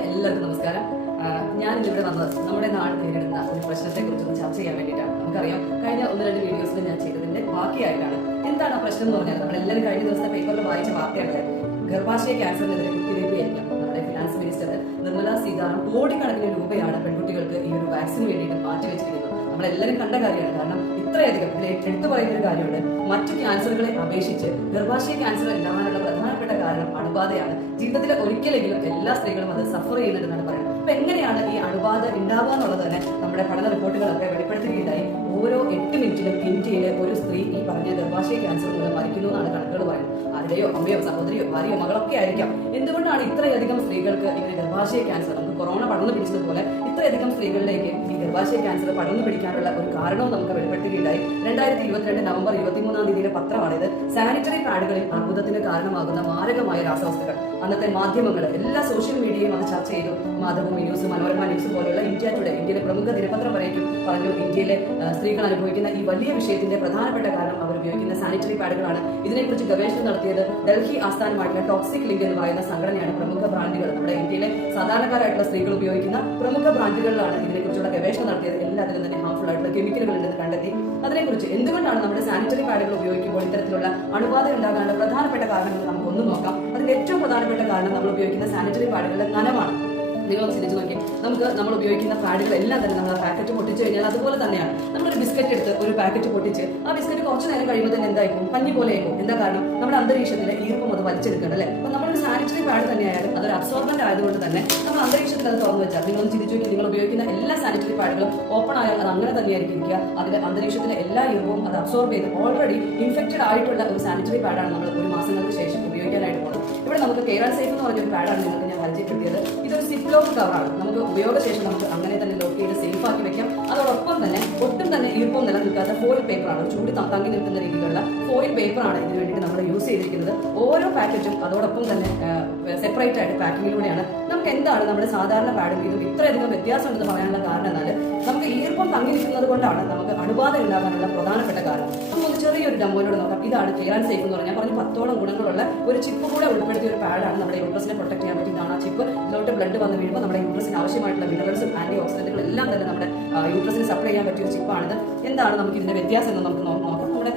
എല്ലാവർക്കും നമസ്കാരം. ഞാൻ ഇന്നിവിടെ വന്നത് നമ്മുടെ നാട് നേരിടുന്ന ഒരു പ്രശ്നത്തെക്കുറിച്ചൊന്ന് ചർച്ച ചെയ്യാൻ വേണ്ടിയിട്ടാണ്. നമുക്കറിയാം, കഴിഞ്ഞ 1-2 വീഡിയോസിൽ ഞാൻ ചെയ്തതിന്റെ ബാക്കിയായിട്ടാണ്. എന്താണ് ആ പ്രശ്നം എന്ന് പറഞ്ഞാൽ, നമ്മളെല്ലാവരും കഴിഞ്ഞ ദിവസത്തെ പേപ്പറിൽ വായിച്ച വാർത്തയാണ് ഗർഭാശയ ക്യാൻസറിനെതിരെ കുത്തിവയ്ക്കുകയായിരിക്കാം. നമ്മുടെ ഫിനാൻസ് മിനിസ്റ്റർ നിർമ്മല സീതാരാമൻ കോടിക്കണക്കിന് രൂപയാണ് പെൺകുട്ടികൾക്ക് ഈ ഒരു വാക്സിന് വേണ്ടിയിട്ട് മാറ്റിവെച്ചിരിക്കുന്നത്. നമ്മളെല്ലാവരും കണ്ട കാര്യമാണ്. കാരണം ഇത്രയധികം എടുത്തു പറയുന്ന ഒരു കാര്യമുണ്ട്, മറ്റു ക്യാൻസറുകളെ അപേക്ഷിച്ച് ഗർഭാശയ ക്യാൻസർ ഉണ്ടാകാനുള്ള പ്രധാനപ്പെട്ട കാരണം അണുബാധയാണ്. ജീവിതത്തിൽ ഒരിക്കലെങ്കിലും എല്ലാ സ്ത്രീകളും അത് സഫർ ചെയ്യുന്നുണ്ടെന്നാണ് പറയുന്നത്. അപ്പൊ എങ്ങനെയാണ് ഈ അണുബാധ ഉണ്ടാവുക എന്നുള്ളത് തന്നെ നമ്മുടെ പഠന റിപ്പോർട്ടുകളൊക്കെ വെളിപ്പെടുത്തിയിട്ടുണ്ടായി. ഓരോ 8 മിനിറ്റിലും ഇന്ത്യയിലെ ഒരു സ്ത്രീ ഈ പറഞ്ഞ ഗർഭാശയ ക്യാൻസർ മൂലം മരിക്കുന്നു എന്നാണ് കണക്കുകൾ പറയുന്നത്. ആരുടെയോ അമ്മയോ സഹോദരിയോ ഭാര്യയോ മകളൊക്കെ ആയിരിക്കാം. എന്തുകൊണ്ടാണ് ഇത്രയധികം സ്ത്രീകൾക്ക് ഇങ്ങനെ ഗർഭാശയ ക്യാൻസർ, നമുക്ക് കൊറോണ പടർന്നു പിടിച്ചതുപോലെ ഇത്രയധികം സ്ത്രീകളിലേക്ക് ഈ ഗർഭാശയ ക്യാൻസർ പടർന്നു പിടിക്കാനുള്ള ഒരു കാരണവും നമുക്ക് വെളിപ്പെടുത്തിയിട്ടുണ്ടായി. 2022 നവംബർ 23 പത്രമാണിത്. സാനിറ്ററി പാഡുകളിൽ അർബുദത്തിന് കാരണമാകുന്ന മാരകമായ രാസവസ്തുക്കൾ. അന്നത്തെ മാധ്യമങ്ങൾ, എല്ലാ സോഷ്യൽ മീഡിയയും അത് ചർച്ച ചെയ്തു. മാതൃഭൂമി ന്യൂസ്, മനോരമ ന്യൂസ് പോലെയുള്ള ഇന്ത്യ ടുഡേ, ഇന്ത്യയിലെ പ്രമുഖ ദിനപത്രം വരേക്കും പറഞ്ഞു, ഇന്ത്യയിലെ സ്ത്രീകൾ അനുഭവിക്കുന്ന ഈ വലിയ വിഷയത്തിന്റെ പ്രധാനപ്പെട്ട കാരണം അവർ ഉപയോഗിക്കുന്ന സാനിറ്ററി പാഡുകളാണ്. ഇതിനെക്കുറിച്ച് ഗവേഷണം നടത്തിയത് ഡൽഹി ആസ്ഥാനമായിട്ടുള്ള ടോക്സിക് ലിങ്ക് എന്ന് പറയുന്ന സംഘടനയാണ്. പ്രമുഖ ബ്രാൻഡുകൾ, നമ്മുടെ ഇന്ത്യയിലെ സാധാരണക്കാരായിട്ടുള്ള സ്ത്രീകൾ ഉപയോഗിക്കുന്ന പ്രമുഖ ബ്രാൻഡുകളിലാണ് ഇതിനെക്കുറിച്ചുള്ള ഗവേഷണം നടത്തിയത്. എല്ലാത്തിലും തന്നെ ഹാർംഫുൾ ആയിട്ടുള്ള കെമിക്കലുകൾ ഉണ്ടെന്ന് കണ്ടെത്തി. അതിനെക്കുറിച്ച് എന്തുകൊണ്ടാണ് നമ്മുടെ സാനിറ്ററി പാഡുകൾ ഉപയോഗിക്കുമ്പോൾ ഇത്തരത്തിലുള്ള അണുബാധ ഉണ്ടാകാനുള്ള പ്രധാനപ്പെട്ട കാരണങ്ങൾ നമുക്ക് ഒന്ന് നോക്കാം. അതിന്റെ ഏറ്റവും പ്രധാനപ്പെട്ട കാരണം നമ്മൾ ഉപയോഗിക്കുന്ന സാനിറ്ററി പാഡുകളുടെ നനവാണ്. നിങ്ങളൊന്ന് ചിന്തിച്ചു നോക്കി, നമ്മൾ ഉപയോഗിക്കുന്ന പാഡുകളെല്ലാം തന്നെ നമ്മൾ ആ പാക്കറ്റ് പൊട്ടിച്ചു കഴിഞ്ഞാൽ അതുപോലെ തന്നെയാണ്. നമ്മളൊരു ബിസ്ക്കറ്റ് എടുത്ത് ഒരു പാക്കറ്റ് പൊട്ടിച്ച് ആ ബിസ്ക്കറ്റ് കുറച്ച് നേരം കഴിയുമ്പോൾ തന്നെ എന്തായിരിക്കും, പഞ്ഞി പോലെ ആയിരിക്കും. എന്താ കാരണം? നമ്മുടെ അന്തരീക്ഷത്തിലെ ഈർപ്പം അത് വലിച്ചെടുക്കുന്നുണ്ട് അല്ലേ. അപ്പൊ നമ്മളൊരു സാനിറ്ററി പാഡ് തന്നെയായാലും അതൊരു അബ്സോർബന്റ് ആയതുകൊണ്ട് തന്നെ നമ്മൾ അന്തരീക്ഷത്തിൽ അത് തുറന്നു വെച്ചാൽ, നിങ്ങളൊന്ന് ചിന്തിച്ചു നോക്കി, നിങ്ങൾ ഉപയോഗിക്കുന്ന എല്ലാ സാനിറ്ററി പാഡുകളും ഓപ്പൺ ആയാൽ അത് അങ്ങനെ തന്നെയായിരിക്കും ഇരിക്കുക. അതിന്റെ അന്തരീക്ഷത്തിലെ എല്ലാ ഈർപ്പവും അത് അബ്സോർബ് ചെയ്ത് ഓൾറെഡി ഇൻഫെക്റ്റഡ് ആയിട്ടുള്ള ഒരു സാനിറ്ററി പാഡാണ് നമ്മൾ ഒരു മാസങ്ങൾക്ക് ശേഷം ഉപയോഗിക്കാനായിട്ട് പോകുന്നത്. ഇവിടെ നമുക്ക് കെയർ ആൻഡ് സേഫ് എന്ന് പറഞ്ഞൊരു പാഡാണ് നിങ്ങൾക്ക് ഞാൻ പരിചയപ്പെടുത്തിയത്. ഇതൊരു സിപ്പ് ലോക്ക് കവറാണ്. നമുക്ക് ഉപയോഗശേഷം നമുക്ക് അങ്ങനെ തന്നെ ലോക്ക് ചെയ്ത് സേഫ് ആക്കി വെക്കാം. അതോടൊപ്പം തന്നെ ഒട്ടും തന്നെ ഈർപ്പം നിലനിൽക്കാത്ത ഫോയിൽ പേപ്പറാണ്, ചൂട് തങ്ങി നിൽക്കുന്ന രീതിയിലുള്ള ഫോയിൽ പേപ്പറാണ് ഇതിന് വേണ്ടിയിട്ട് നമ്മൾ യൂസ് ചെയ്തിരിക്കുന്നത്. ഓരോ പാക്കറ്റും അതോടൊപ്പം തന്നെ സെപ്പറേറ്റ് ആയിട്ട് പാക്കിങ്ങിലൂടെയാണ്. നമുക്ക് എന്താണ് നമ്മുടെ സാധാരണ പാഡും ഇതും ഇത്രയധികം വ്യത്യാസം ഉണ്ടെന്ന് പറയാനുള്ള കാരണം എന്നാൽ, നമുക്ക് ഈർപ്പം തങ്ങി നിൽക്കുന്നത് കൊണ്ടാണ് നമുക്ക് അണുബാധ ഉണ്ടാകാനുള്ള പ്രധാനപ്പെട്ട കാരണം. നമുക്കൊന്ന് ചെറിയൊരു ഡെമോയിലൂടെ നോക്കാം. ഇതാണ് കെയർ ആൻഡ് സേഫ് എന്ന് പറഞ്ഞാൽ പറഞ്ഞ് 10ഓളം ഗുണങ്ങളുള്ള ഒരു ചിപ്പ് കൂടെ ഉൾപ്പെടുത്തിയ ഒരു പാഡാണ്. നമ്മുടെ യൂട്രസിനെ പ്രൊട്ടക്ട് ചെയ്യാൻ പറ്റുന്നതാണ് ആ ചിപ്പ്. ഇതിലോട്ട് ബ്ലഡ് വന്ന് വീഴുമ്പോൾ നമ്മുടെ യൂട്രസിന് ആവശ്യമായിട്ടുള്ള മിനറൽസും ആന്റി ഓക്സിഡന്റുകളും എല്ലാം തന്നെ നമ്മുടെ യൂട്രസിന് സപ്ലൈ ചെയ്യാൻ പറ്റിയ ഒരു ചിപ്പാണിത്. എന്താണ് നമുക്ക് ഇതിന്റെ വ്യത്യാസം എന്ന് നമുക്ക് നോക്കാം. നമ്മുടെ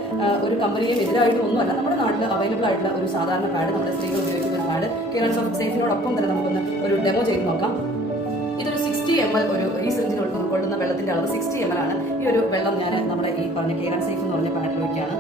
ഒരു കമ്പനിയും എതിരായിട്ട് ഒന്നുമല്ല, നമ്മുടെ നാട്ടിൽ അവൈലബിൾ ആയിട്ടുള്ള ഒരു സാധാരണ പാഡ്, നമ്മുടെ സ്ത്രീകൾ ഉപയോഗിക്കുന്ന ഒരു പാഡ്. കെയർ ആൻഡ് സേഫിനോടൊപ്പം തന്നെ നമുക്കൊന്ന് ഒരു ഡെമോ ചെയ്ത് നോക്കാം. ഇതൊരു 60 ml ഈ സിറിഞ്ചിൽ ഉൾക്കൊള്ളുന്ന വെള്ളത്തിന്റെ അളവ് 60 ml ആണ്. ഈ ഒരു വെള്ളം ഞാൻ നമ്മുടെ ഈ പറഞ്ഞ കെയർ ആൻഡ് സേഫ് എന്ന് പറഞ്ഞ പാഡിൽ ഒഴിക്കുകയാണ്.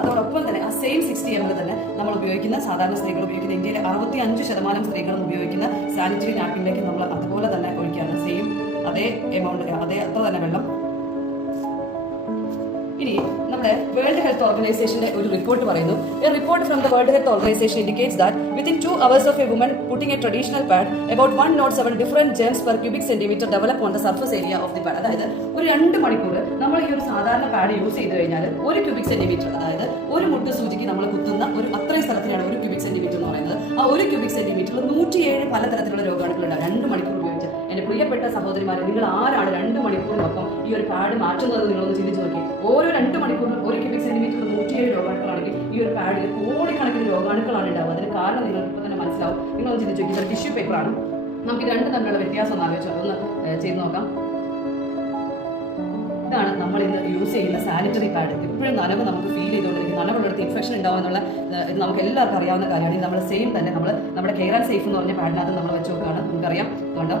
അതോടൊപ്പം തന്നെ ആ സെയിം 60 ml തന്നെ നമ്മൾ ഉപയോഗിക്കുന്ന സാധാരണ സ്ത്രീകൾ ഉപയോഗിക്കുന്ന ഇന്ത്യയിലെ 65% സ്ത്രീകളും ഉപയോഗിക്കുന്ന സാനിറ്ററി നാപ്കിനിലേക്ക് നമ്മൾ അതുപോലെ തന്നെ ഒഴിക്കുകയാണ്. സെയിം അതേ എമൗണ്ട്, അത്ര തന്നെ വെള്ളം. ഇനി നമ്മുടെ വേൾഡ് ഹെൽത്ത് ഓർഗനൈസേഷന്റെ ഒരു റിപ്പോർട്ട് പറയുന്നു. A report from the world health organisation indicates that within 2 hours of a woman putting a traditional pad, about 107 different germs per cubic centimeter develop on the surface area of the pad. അതായത് ഒരു 2 മണിക്കൂർ നമ്മൾ ഈ ഒരു സാധാരണ pad use ചെയ്ത് കഴിഞ്ഞാൽ 1 cubic centimetre, അതായത് ഒരു മുട്ട് സൂചിക്ക് നമ്മൾ കുത്തുന്ന ഒരു അത്രയും സ്ഥലത്തിനാണ് 1 ക്യൂബിക് സെന്റിമീറ്റർ എന്ന് പറയുന്നത്. ആ 1 ക്യൂബിക് സെന്റിമീറ്ററിൽ 107 പലതരത്തിലുള്ള രോഗാണുക്കളുണ്ടാവും 2 മണിക്കൂർ ഉപയോഗിച്ച്. എന്റെ പ്രിയപ്പെട്ട സഹോദരിമാരെ, നിങ്ങൾ ആരാണ് 2 മണിക്കൂറിനൊപ്പം ഈ ഒരു പാഡ് മാറ്റുന്നത്? നിങ്ങളൊന്ന് ചിന്തിച്ചു നോക്കി. ഓരോ 2 മണിക്കൂറിൽ 1 ക്യൂബിക് സെന്റിമീറ്ററിൽ 107 രോഗാണുക്കളാണെങ്കിൽ ഈ ഒരു പാഡിൽ കോടിക്കണക്കിന് രോഗാണുക്കളാണ് ഉണ്ടാവുക. അതിന് കാരണം നിങ്ങൾക്ക് ഇപ്പം തന്നെ മനസ്സിലാവും. നിങ്ങളൊന്ന് ചിന്തിച്ചു നോക്കി. ഇതൊരു ടിഷ്യൂ പേപ്പറാണ്. നമുക്ക് 2 തമ്മിലുള്ള വ്യത്യാസം ഒന്ന് ആലോചിച്ചോ, ഒന്ന് ചെയ്ത് നോക്കാം. ഇതാണ് നമ്മൾ ഇന്ന് യൂസ് ചെയ്യുന്ന സാനിറ്ററി പാഡ്. ഇപ്പോഴും നനവ് നമുക്ക് ഫീൽ ചെയ്തുകൊണ്ടിരിക്കും. നനവുള്ളിടത്ത് ഇൻഫെക്ഷൻ ഉണ്ടാവും എന്നുള്ള ഇത് നമുക്ക് എല്ലാവർക്കും അറിയാവുന്ന കാര്യമാണ്. നമ്മൾ സെയിം തന്നെ നമ്മുടെ കെയർ ആൻഡ് സേഫ് എന്ന് പറഞ്ഞ പാഡിനകത്ത് നമ്മൾ വെച്ച് നോക്കുകയാണ്. നമുക്കറിയാം, കണ്ടോ,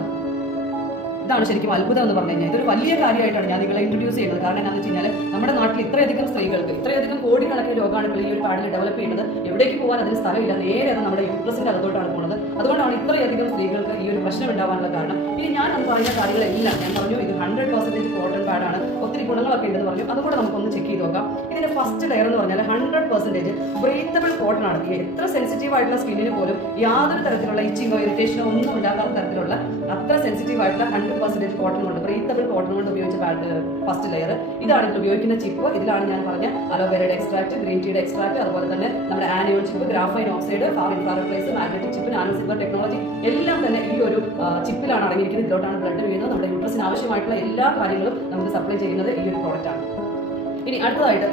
ഇതാണ് ശരിക്കും അത്ഭുതം എന്ന് പറഞ്ഞു കഴിഞ്ഞാൽ. ഇതൊരു വലിയ കാര്യമായിട്ടാണ് ഞാൻ നിങ്ങളെ ഇൻട്രൊഡ്യൂസ് ചെയ്യുന്നത്. കാരണം എന്താണെന്ന് വെച്ച് കഴിഞ്ഞാൽ, നമ്മുടെ നാട്ടിൽ ഇത്രയധികം സ്ത്രീകൾക്ക് ഇത്രയധികം കോടിക്കണക്കിന് രോഗാണുക്കൾ ഈ ഒരു പാഡിൽ ഡെവലപ്പ് ചെയ്യുന്നത്. എവിടേക്ക് പോകാൻ അതിന് സ്ഥലമില്ല, നേരെ അത് നമ്മുടെ യൂട്രസിന്റെ അകത്തോട്ടാണ് പോകുന്നത്. അതുകൊണ്ടാണ് ഇത്രയധികം സ്ത്രീകൾക്ക് ഈ ഒരു പ്രശ്നം ഉണ്ടാവാനുള്ള കാരണം. ഇനി ഞാൻ പറയുന്ന കാര്യങ്ങളെല്ലാം ഞാൻ പറഞ്ഞു, ഇത് 100% കോട്ടൺ പാഡാണ്, ഒത്തിരി ഗുണങ്ങളൊക്കെ ഉണ്ടെന്ന് പറഞ്ഞു. അതുകൂടെ നമുക്കൊന്ന് ചെക്ക് ചെയ്ത് നോക്കാം. ഇതിന്റെ ഫസ്റ്റ് ലെയർ എന്ന് പറഞ്ഞാൽ 100% ബ്രീത്തബിൾ കോട്ടൺ ആണ്. എത്ര സെൻസിറ്റീവ് ആയിട്ടുള്ള സ്കിന്നിന് പോലും യാതൊരു തരത്തിലുള്ള ഇച്ചിങ്ങോ ഇറിറ്റേഷനോ ഒന്നും ഉണ്ടാക്കാത്ത തരത്തിലുള്ള അത്ര സെൻസിറ്റീവ് ആയിട്ടുള്ള 100% കോട്ടൺ കൊണ്ട്, ബ്രീത്തബിൾ കോട്ടൺ കൊണ്ട് ഉപയോഗിച്ച ഫസ്റ്റ് ലെയർ. ഇതാണ് ഇതിൽ ഉപയോഗിക്കുന്ന ചിപ്പ്. ഇതിലാണ് ഞാൻ പറഞ്ഞ അലോവേരയുടെ എക്സ്ട്രാക്ട്, ഗ്രീൻ ടീയുടെ എക്സ്ട്രാക്ട്, അതുപോലെ തന്നെ നമ്മുടെ anion chip, graphene oxide, far infrared magnetic chip, nano silver technology എല്ലാം തന്നെ ഈ ഒരു ചിപ്പിലാണ് അടങ്ങിയിരിക്കുന്നത്. ഇതിലോട്ടാണ് ബ്ലഡ് വീഴുന്നത്. നമ്മുടെ യൂട്രസിന് ആവശ്യമായിട്ടുള്ള എല്ലാ കാര്യങ്ങളും നമുക്ക് സപ്ലൈ ചെയ്യുന്നത് ചെയ്യുന്നത് ഈ ഒരു പ്രോഡക്റ്റ് ആണ്. ഇനി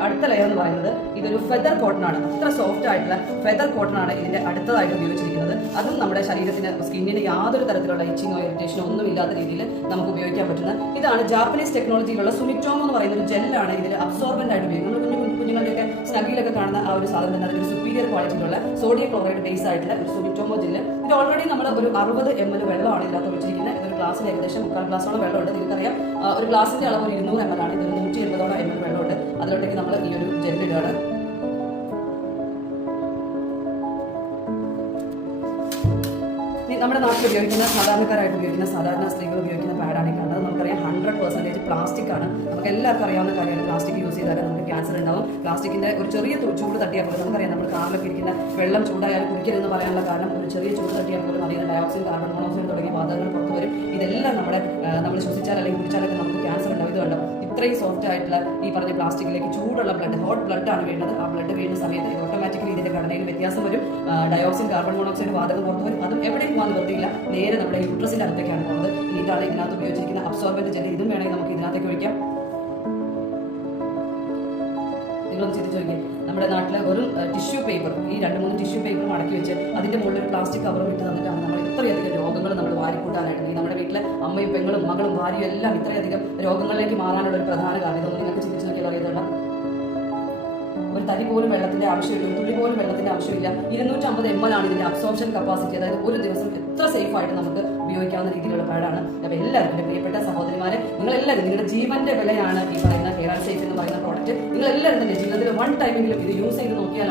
അടുത്ത ലെയർ എന്ന് പറയുന്നത് ഇതൊരു ഫെദർ കോട്ടൺ ആണ്. അത്ര സോഫ്റ്റ് ആയിട്ടുള്ള ഫെദർ കോട്ടൺ ആണ് ഇതിന്റെ അടുത്തതായിട്ട് ഉപയോഗിച്ചിരിക്കുന്നത്. അതും നമ്മുടെ ശരീരത്തിന് സ്കിന്നിന് യാതൊരു തരത്തിലുള്ള ഇച്ചിങ്ങോ ഇറിറ്റേഷനോ ഒന്നും ഇല്ലാത്ത രീതിയിൽ നമുക്ക് ഉപയോഗിക്കാൻ പറ്റുന്ന ഇതാണ് ജാപ്പനീസ് ടെക്നോളജിയിലുള്ള സുമിറ്റോമോ എന്ന് പറയുന്ന ഒരു ജെല്ലാണ് ഇതിൽ അബ്സോർബന്റ് ആയിട്ട് ഉപയോഗിക്കുന്നത്. നമ്മൾ കുഞ്ഞുങ്ങളുടെയൊക്കെ സ്നഗിലൊക്കെ കാണുന്ന ആ ഒരു സാധനം തന്നെ അതിലൊരു സുപ്പീരിയർ ക്വാളിറ്റിയിലുള്ള സോഡിയം ക്ലോറൈഡ് ബേസ് ആയിട്ടുള്ള ഒരു സുമിറ്റോമോ ജെല്ല്. ഇത് ഓൾറെഡി നമ്മൾ ഒരു 60 ml വെള്ളമാണ് ഇതിനകത്ത് ഒഴിച്ചിരിക്കുന്നത്. ഇതൊരു ഗ്ലാസ്സിന് ഏകദേശം 3/4 ഗ്ലാസോളം വെള്ളമുണ്ട്. നിങ്ങൾക്കറിയാം ഒരു ഗ്ലാസിന്റെ അളവ് ഒരു 200 ml ആണ്. ഇതൊരു 180 ml വെള്ളമുണ്ട്. അതിലോട്ടേക്ക് നമ്മൾ ഈ ഒരു ജെല്ല് ഇടുകയാണ്. നമ്മുടെ നാട്ടിൽ ഉപയോഗിക്കുന്ന സാധാരണക്കാരായിട്ട് ഉപയോഗിക്കുന്ന സാധാരണ സ്ത്രീകൾ ഉപയോഗിക്കുന്ന പാഡാണ് ഈ കാണുന്നത്. നമുക്കറിയാം 100% പ്ലാസ്റ്റിക് ആണ്. നമുക്ക് എല്ലാവർക്കും അറിയാവുന്ന കാര്യമാണ് പ്ലാസ്റ്റിക് യൂസ് ചെയ്താൽ നമുക്ക് ക്യാൻസർ ഉണ്ടാവും. പ്ലാസ്റ്റിക്കിന്റെ ഒരു ചെറിയ ചൂട് തട്ടിയാൽ പോലും നമുക്കറിയാം നമ്മൾ കാറിലൊക്കെ ഇരിക്കുന്ന വെള്ളം ചൂടായാലും കുടിക്കരുതെന്ന് പറയാനുള്ള കാരണം ഒരു ചെറിയ ചൂട് തട്ടിയാൽ പോലും അതിന് ഡയോക്സിൻ, കാർബൺ മോണോക്സൈഡ് തുടങ്ങിയ വാതകങ്ങൾ പുറത്തു വരും. ഇതെല്ലാം നമ്മൾ ശ്വസിച്ചാൽ അല്ലെങ്കിൽ കുടിച്ചാലൊക്കെ നമുക്ക് ക്യാൻസർ ഉണ്ടാവും. ഇത് കണ്ടോ ഇത്രയും സോഫ്റ്റ് ആയിട്ടുള്ള ഈ പറഞ്ഞ പ്ലാസ്റ്റിക്കിലേക്ക് ചൂടുള്ള ബ്ലഡ്, ഹോട്ട് ബ്ലഡ് ആണ് വീഴുന്നത്. ആ ബ്ലഡ് വീഴുന്ന സമയത്ത് ഇത് ഓട്ടോമാറ്റിക്കലി ഇതിന്റെ ഘടനയിൽ വ്യത്യാസം വരും. ഡയോക്സിൻ, കാർബൺ മോണോക്സൈഡ് വാതകം പുറത്തു വരും. അതും എവിടെയും പോകാൻ നിർത്തിയില്ല, നേരെ നമ്മുടെ യൂട്രസിന്റെ അടുത്തേക്കാണ് പോകുന്നത്. ഇതാണ് ഇതിനകത്ത് ഉപയോഗിച്ചിരിക്കുന്ന അബ്സോർബന്റ് ജെൽ. ഇതും വേണമെങ്കിൽ നമുക്ക് ഇതിനകത്തേക്ക് ഒഴിക്കാം. നിങ്ങളൊന്ന് ചിന്തിച്ചു നോക്കിയേ, നമ്മുടെ നാട്ടിലെ ഒരു ടിഷ്യൂ പേപ്പർ, ഈ 2-3 ടിഷ്യൂ പേപ്പർ മടക്കി വെച്ച് അതിന്റെ മുകളിൽ ഒരു പ്ലാസ്റ്റിക് കവറും ഇട്ട് തന്നിട്ടാണ് നമ്മൾ ഇത്രയധികം രോഗങ്ങൾ നമ്മൾ വാരിക്കൂട്ടാനായിട്ട്. നമ്മുടെ വീട്ടിലെ അമ്മയും പെങ്ങളും മകളും ഭാര്യയും എല്ലാം ഇത്രയധികം രോഗങ്ങളിലേക്ക് മാറാനുള്ള ഒരു പ്രധാന കാരണം. ഇതൊന്നും നിങ്ങൾക്ക് ചിന്തിച്ചു നോക്കിയാൽ അറിയുന്നുണ്ട്. ഒരു തരി പോലും വെള്ളത്തിന്റെ ആവശ്യമില്ല, ഒരു തുള്ളി പോലും വെള്ളത്തിന്റെ ആവശ്യമില്ല. 250 ml ആണ് ഇതിന്റെ അബ്സോർപ്ഷൻ കപ്പാസിറ്റി. അതായത് ഒരു ദിവസം എത്ര സേഫ് ആയിട്ട് നമുക്ക് ഉപയോഗിക്കാവുന്ന രീതിയിലുള്ള പാഡാണ്. അപ്പോൾ എല്ലാവരും എൻ്റെ പ്രിയപ്പെട്ട സഹോദരിമാരെ, നിങ്ങളെല്ലാവരും നിങ്ങളുടെ ജീവന്റെ വിലയാണ് ഈ പറയുന്ന ഹെയർ ആൻഡ് സേഫ് എന്ന് പറയുന്ന പ്രോഡക്റ്റ്. നിങ്ങളെല്ലാവരും തന്നെ ജീവിതത്തിൽ 1 ടൈമെങ്കിലും ഇത് യൂസ് ചെയ്ത് നോക്കിയാലാണ്